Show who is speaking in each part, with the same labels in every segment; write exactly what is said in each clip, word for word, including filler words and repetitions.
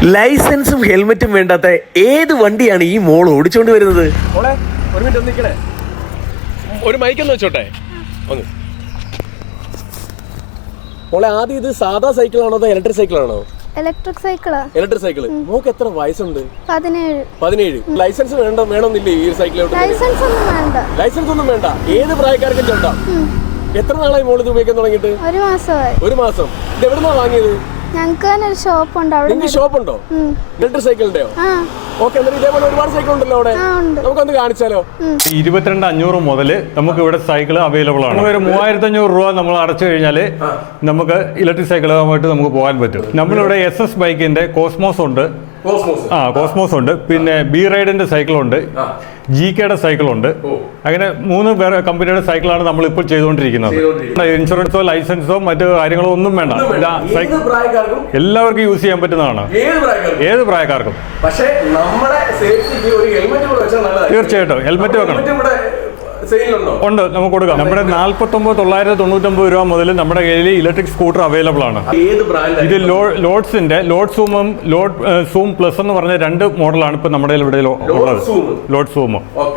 Speaker 1: ലൈസൻസും ഹെൽമെറ്റും വേണ്ടാത്ത ഏത് വണ്ടിയാണ് ഈ മോൾ ഓടിച്ചോണ്ട് വരുന്നത്?
Speaker 2: മോളെ ഒരു മിനിറ്റ് ഒന്ന് നിൽക്കണേ, ഒരു മൈക്കൊന്ന് വെച്ചോട്ടെ ഒന്ന്. മോളെ ആദ്യം ഇത് സാധാ സൈക്കിളാണോ അതോ ഇലക്ട്രിക് സൈക്കിളാണോ?
Speaker 3: ഇലക്ട്രിക് സൈക്കിളാ.
Speaker 2: Electric cycle. മോക്ക് എത്ര വയസ്സുണ്ട്?
Speaker 3: പതിനേഴ്.
Speaker 2: പതിനേഴ്. ലൈസൻസ് വേണ്ട വേണമെന്നില്ലേ ഈ സൈക്കിളോട്ട്?
Speaker 3: ലൈസൻസ് ഒന്നും വേണ്ട.
Speaker 2: ലൈസൻസ് ഒന്നും വേണ്ട, ഏത് പ്രായക്കാർക്കും ചോണ്ടാ. എത്ര നാളായി മോള് ഇത് ഉപയോഗിക്കാൻ തുടങ്ങിയിട്ട്?
Speaker 3: ഒരു മാസമായി.
Speaker 2: ഒരു മാസം. ഇത് എവിടുന്നാ വാങ്ങിയത്?
Speaker 3: ഞങ്ങൾക്ക് തന്നെ ഒരു ഷോപ്പ് ഉണ്ട്. അവിടെ
Speaker 2: ഷോപ്പ് ഉണ്ടോ? ഇലക്ട്രിക് സൈക്കിളിന്റെയോ? ഓക്കെ, എന്നിട്ട് ഇതേപോലെ ഒരുപാട് സൈക്കിൾ ഉണ്ടല്ലോ അവിടെ, നമുക്കൊന്ന് കാണിച്ചാലോ?
Speaker 4: ഇരുപത്തിരണ്ട് അഞ്ഞൂറ് മുതൽ നമുക്ക് ഇവിടെ സൈക്കിൾ അവൈലബിൾ ആണ്. ഒരു മൂവായിരത്തി അഞ്ഞൂറ് രൂപ നമ്മൾ അടച്ചു കഴിഞ്ഞാൽ നമുക്ക് ഇലക്ട്രിക് സൈക്കിളുമായിട്ട് നമുക്ക് പോകാൻ പറ്റും. നമ്മളിവിടെ എസ് എസ് ബൈക്കിന്റെ കോസ്മോസ് ഉണ്ട്, ആ കോസ്മോസ് ഉണ്ട്, പിന്നെ ബി റൈഡിന്റെ സൈക്കിളുണ്ട്, ജി കെയുടെ സൈക്കിളുണ്ട്. അങ്ങനെ മൂന്ന് വേറെ കമ്പനിയുടെ സൈക്കിളാണ് നമ്മൾ ഇപ്പോൾ ചെയ്തുകൊണ്ടിരിക്കുന്നത്. ഇൻഷുറൻസോ ലൈസൻസോ മറ്റു കാര്യങ്ങളോ ഒന്നും വേണ്ട, എല്ലാവർക്കും യൂസ് ചെയ്യാൻ പറ്റുന്നതാണ്, ഏത് പ്രായക്കാർക്കും. തീർച്ചയായിട്ടും ഹെൽമെറ്റ് വെക്കണം. ഉണ്ട്, നമുക്ക് കൊടുക്കാം. നമ്മുടെ നാല്പത്തി ഒമ്പത് തൊള്ളായിരത്തി തൊണ്ണൂറ്റൊമ്പത് രൂപ മുതൽ നമ്മുടെ കയ്യിൽ ഇലക്ട്രിക് സ്കൂട്ടർ അവൈലബിൾ ആണ്. ഇത് ലോഡ്സിന്റെ ലോഡ് സൂമും ലോഡ് സൂം പ്ലസ് എന്ന് പറഞ്ഞ രണ്ട് മോഡലാണ് ഇപ്പൊ നമ്മുടെ ഇവിടെ ഉള്ളത്. ലോഡ് സൂം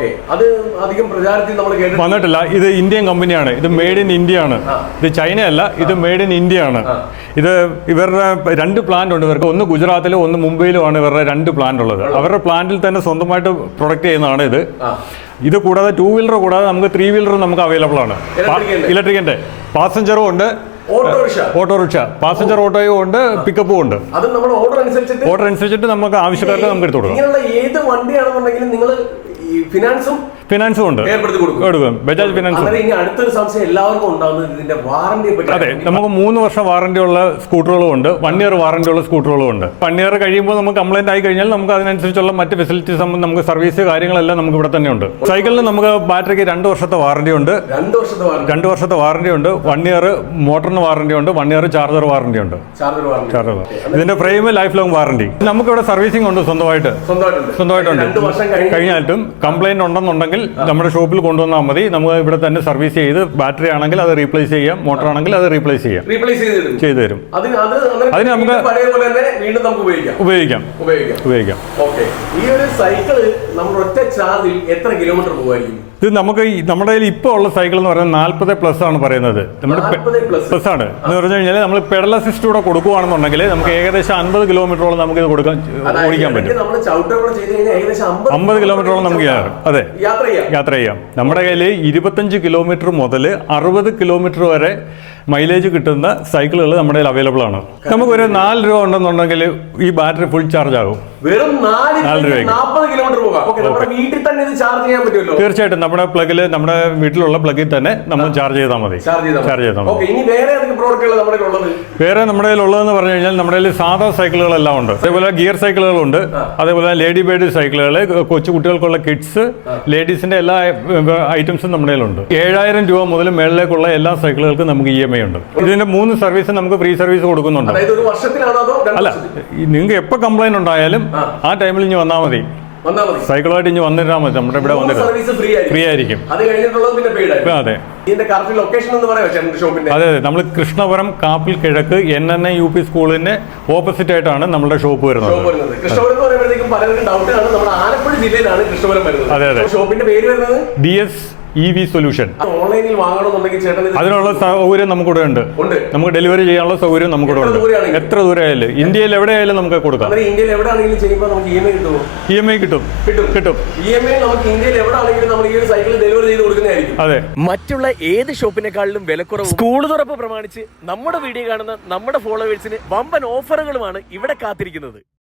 Speaker 4: വന്നിട്ടില്ല. ഇത് ഇന്ത്യൻ കമ്പനിയാണ്. ഇത് മെയ്ഡ് ഇൻ ഇന്ത്യ ആണ്. ഇത് ചൈന അല്ല, ഇത് മെയ്ഡ് ഇൻ ഇന്ത്യ ആണ്. ഇത് ഇവരുടെ രണ്ട് പ്ലാന്റ് ഉണ്ട് ഇവർക്ക്. ഒന്ന് ഗുജറാത്തിലും ഒന്ന് മുംബൈയിലുമാണ് ഇവരുടെ രണ്ട് പ്ലാന്റ് ഉള്ളത്. അവരുടെ പ്ലാന്റിൽ തന്നെ സ്വന്തമായിട്ട് പ്രൊഡക്റ്റ് ചെയ്യുന്നതാണ് ഇത്. ഇത് കൂടാതെ ടൂ വീലർ കൂടാതെ നമുക്ക് ത്രീ വീലർ നമുക്ക് അവൈലബിൾ ആണ്. ഇലക്ട്രിക്കിന്റെ പാസഞ്ചറും ഉണ്ട്, ഓട്ടോറിക്ഷ പാസഞ്ചർ ഓട്ടോയും ഉണ്ട്, പിക്കപ്പും ഉണ്ട്. ഓർഡർ അനുസരിച്ചിട്ട് നമുക്ക് ആവശ്യക്കാർക്ക് നമുക്ക് എടുത്തു കൊടുക്കാം.
Speaker 2: ഏത് വണ്ടിയാണെന്നുണ്ടെങ്കിലും നിങ്ങൾ ഫിനാൻസും
Speaker 4: ഫിനാൻസും ഉണ്ട്, എടുക്കും. ബജാജ് ഫിനാൻസ്.
Speaker 2: അടുത്തൊരു സംശയം എല്ലാവർക്കും ഉണ്ടാവുന്നത് ഇതിന്റെ വാറന്റിയെ പറ്റി.
Speaker 4: അതെ, നമുക്ക് മൂന്ന് വർഷം വാറന്റി ഉള്ള സ്കൂട്ടറുകളും ഉണ്ട്, വൺ ഇയർ വാറന്റി ഉള്ള സ്കൂട്ടറുകളും ഉണ്ട്. വൺ ഇയർ കഴിയുമ്പോൾ നമുക്ക് കംപ്ലൈന്റ് ആയി കഴിഞ്ഞാൽ നമുക്ക് അതിനനുസരിച്ചുള്ള മറ്റ് ഫെസിലിറ്റീസ്, നമുക്ക് സർവീസ് കാര്യങ്ങളെല്ലാം നമുക്ക് ഇവിടെ തന്നെ ഉണ്ട്. സൈക്കിളിന് നമുക്ക് ബാറ്ററിക്ക് രണ്ട് വർഷത്തെ വാറന്റി ഉണ്ട്, രണ്ട് വർഷത്തെ വാറന്റി ഉണ്ട്. വൺ ഇയർ മോട്ടറിന് വാറന്റി ഉണ്ട്, വൺ ഇയർ ചാർജർ വാറന്റി ഉണ്ട്. ചാർജർ ഇതിന്റെ ഫ്രെയിം ലൈഫ് ലോങ് വാറന്റി. നമുക്ക് ഇവിടെ സർവീസിംഗ് ഉണ്ട് സ്വന്തമായിട്ട്, സ്വന്തമായിട്ടുണ്ട്. കഴിഞ്ഞാലും കംപ്ലൈന്റ് ഉണ്ടെന്നുണ്ടെങ്കിൽ നമ്മുടെ ഷോപ്പിൽ കൊണ്ടുവന്നാൽ മതി. നമുക്ക് ഇവിടെ തന്നെ സർവീസ് ചെയ്ത്, ബാറ്ററി ആണെങ്കിൽ അത് റീപ്ലേസ് ചെയ്യാം, മോട്ടർ ആണെങ്കിൽ അത് റീപ്ലേസ് ചെയ്യാം, ചെയ്തു തരും. അതിന് നമുക്ക് ഉപയോഗിക്കാം ഉപയോഗിക്കാം
Speaker 2: ഈ ഒരു സൈക്കിൾ നമ്മൾ ഒറ്റ ചാർജിൽ എത്ര കിലോമീറ്റർ പോകുമായിരിക്കും?
Speaker 4: ഇത് നമുക്ക് നമ്മുടെ കയ്യിൽ ഇപ്പോൾ ഉള്ള സൈക്കിൾ എന്ന് പറയുന്നത് നാല്പത് പ്ലസ് ആണ് പറയുന്നത്. നമ്മുടെ പ്ലസ് ആണ് എന്ന് പറഞ്ഞു കഴിഞ്ഞാൽ നമ്മൾ പെഡൽ അസിസ്റ്റ് കൂടെ കൊടുക്കുകയാണെന്നുണ്ടെങ്കിൽ നമുക്ക് ഏകദേശം അൻപത് കിലോമീറ്ററോളം നമുക്ക് ഇത് കൊടുക്കാൻ ഓടിക്കാൻ പറ്റും. അമ്പത് കിലോമീറ്ററോളം നമുക്ക് അതെ യാത്ര ചെയ്യാം. നമ്മുടെ കയ്യിൽ ഇരുപത്തഞ്ച് കിലോമീറ്റർ മുതൽ അറുപത് കിലോമീറ്റർ വരെ മൈലേജ് കിട്ടുന്ന സൈക്കിളുകൾ നമ്മുടെ കയ്യിൽ അവൈലബിൾ ആണ്. നമുക്കൊരു നാല് രൂപ ഉണ്ടെന്നുണ്ടെങ്കിൽ ഈ ബാറ്ററി ഫുൾ ചാർജ് ആകും. നാല് രൂപയ്ക്ക് തീർച്ചയായിട്ടും നമ്മുടെ പ്ലഗിൽ, നമ്മുടെ വീട്ടിലുള്ള പ്ലഗിൽ തന്നെ നമ്മൾ ചാർജ് ചെയ്താൽ മതി. ചാർജ് ചെയ്താൽ മതി. വേറെ നമ്മുടെ കയ്യിൽ ഉള്ളതെന്ന് പറഞ്ഞു കഴിഞ്ഞാൽ നമ്മുടെ കയ്യിൽ സാധാ സൈക്കിളുകളെല്ലാം ഉണ്ട്. അതേപോലെ ഗിയർ സൈക്കിളുകളുണ്ട്, അതേപോലെ ലേഡി ബേർഡ് സൈക്കിളുകൾ, കൊച്ചു കുട്ടികൾക്കുള്ള കിഡ്സ്, ലേഡീസിന്റെ എല്ലാ ഐറ്റംസും നമ്മുടെ കയ്യിലുണ്ട്. ഏഴായിരം രൂപ മുതൽ മേളിലേക്കുള്ള എല്ലാ സൈക്കിളുകൾക്കും നമുക്ക് ഇ എം ഐ ഉണ്ട്. ഇതിന്റെ മൂന്ന് സർവീസ് നമുക്ക് ഫ്രീ സർവീസ് കൊടുക്കുന്നുണ്ട്. അല്ല, നിങ്ങൾക്ക് എപ്പോൾ കംപ്ലൈന്റ് ഉണ്ടായാലും ആ ടൈമിൽ ഇനി വന്നാൽ മതി. സൈക്കിളുമായിട്ട് ഇനി വന്നിട്ടാൽ മതി. നമ്മുടെ ഇവിടെ വന്നിട്ട് ഫ്രീ ആയിരിക്കും. അതെ അതെ അതെ നമ്മൾ കൃഷ്ണപുരം കാപ്പിൽ കിഴക്ക് N N I U P സ്കൂളിന് ഓപ്പോസിറ്റ് ആയിട്ടാണ് നമ്മുടെ ഷോപ്പ് വരുന്നത്. അതെ അതെ D S E V solution. അതിനുള്ള സൗകര്യം നമുക്കിവിടെ ഉണ്ട്. നമുക്ക് ഡെലിവറി ചെയ്യാനുള്ള സൗകര്യം നമുക്കിവിടെ ഉണ്ട്. എത്ര ദൂരമായാലും ഇന്ത്യയിൽ എവിടെയായാലും നമുക്ക് കൊടുക്കാം. ഇ എം ഐ കിട്ടും കിട്ടും അതെ.
Speaker 1: മറ്റുള്ള ഏത് ഷോപ്പിനെക്കാളിലും വിലക്കുറവ് സ്കൂൾ തുറപ്പ് പ്രമാണിച്ച് നമ്മുടെ വീഡിയോ കാണുന്ന നമ്മുടെ ഫോളോവേഴ്സിന് വമ്പൻ ഓഫറുകളുമാണ് ഇവിടെ കാത്തിരിക്കുന്നത്.